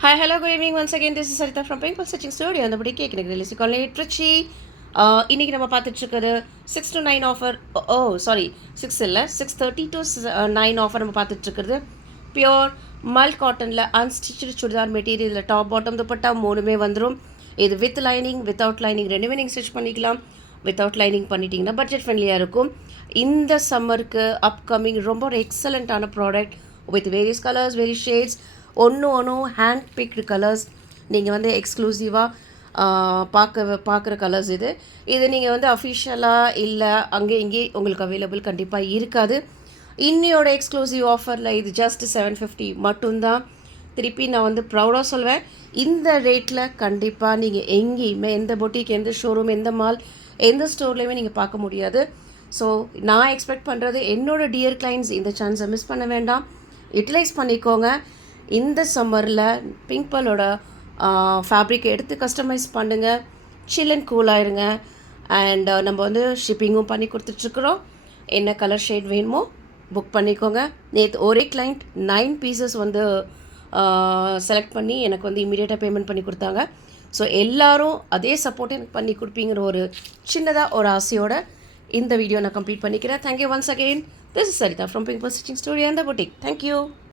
Hi, hello, good evening. Once again, this is Sarita from Pink Searching Studio. அந்த படி cake எனக்கு release கால் ட்ரிச்சி இன்றைக்கி நம்ம பார்த்துட்ருக்கிறது 6 to 9 ஆஃபர். சாரி 6 இல்லை 6:30 to 9 ஆஃபர் நம்ம பார்த்துட்ருக்கிறது. பியோர் மல் காட்டனில் அன்ஸ்டிச்சு சுடிதார் மெட்டீரியலில் டாப் பாட்டம் துப்பட்டா மூணுமே வந்துடும். இது வித் லைனிங் வித்தவுட் லைனிங் ரெண்டுமே நீங்கள் ஸ்டிச் பண்ணிக்கலாம். வித்தவுட் லைனிங் பண்ணிட்டீங்கன்னா பட்ஜெட் ஃப்ரெண்ட்லியாக இருக்கும். இந்த சம்மருக்கு அப்கமிங் ரொம்ப ஒரு எக்ஸலண்ட்டான product with various colours various shades. ஒன்று ஹேண்ட் பிக்டு கலர்ஸ். நீங்கள் வந்து எக்ஸ்க்ளூசிவாக பார்க்குற கலர்ஸ் இது நீங்கள் வந்து அஃபிஷியலாக இல்லை அங்கே இங்கே உங்களுக்கு அவைலபிள் கண்டிப்பாக இருக்காது. இன்னையோட எக்ஸ்க்ளூசிவ் ஆஃபரில் இது ஜஸ்ட் 750 மட்டும்தான். திருப்பி நான் வந்து ப்ரௌடாக சொல்வேன், இந்த ரேட்டில் கண்டிப்பாக நீங்கள் எங்கேயுமே எந்த பொட்டிக் எந்த ஷோரூம் எந்த மால் எந்த ஸ்டோர்லேயுமே நீங்கள் பார்க்க முடியாது. ஸோ நான் எக்ஸ்பெக்ட் பண்ணுறது என்னோடய டியர் கிளைண்ட்ஸ் இந்த சான்ஸை மிஸ் பண்ண வேண்டாம், யூட்டிலைஸ் பண்ணிக்கோங்க. இந்த சம்மரில் பிங்க் பர்லோட ஃபேப்ரிக் எடுத்து கஸ்டமைஸ் பண்ணுங்கள், சில் அண்ட் கூலாகிருங்க. அண்ட் நம்ம வந்து ஷிப்பிங்கும் பண்ணி கொடுத்துட்ருக்குறோம். என்ன கலர் ஷேட் வேணுமோ புக் பண்ணிக்கோங்க. நேற்று ஒரே கிளைண்ட் 9 பீசஸ் வந்து செலக்ட் பண்ணி எனக்கு வந்து இமீடியட்டாக பேமெண்ட் பண்ணி கொடுத்தாங்க. ஸோ எல்லோரும் அதே சப்போர்ட் எனக்கு பண்ணி கொடுப்பீங்கிற ஒரு சின்னதாக ஒரு ஆசையோட இந்த வீடியோ நான் கம்ப்ளீட் பண்ணிக்கிறேன். Thank you once again. This is Saritha from pink stitching studio and the boutique. Thank you.